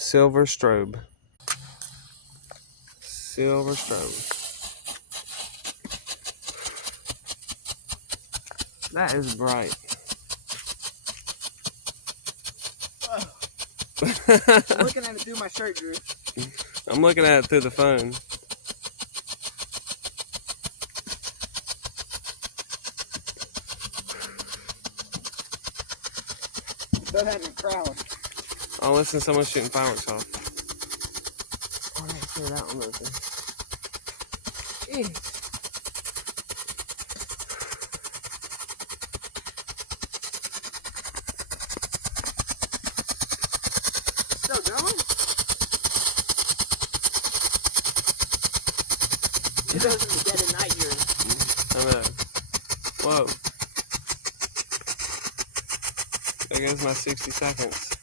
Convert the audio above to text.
Silver strobe. Silver strobe. That is bright. I'm looking at it through my shirt, Drew. I'm looking at it through the phone. Don't have any crowd. Oh, listen, someone's shooting fireworks off. Oh, I didn't see that one open. Jeez. Still going? It goes in the dead of night here. Whoa. There goes my 60 seconds.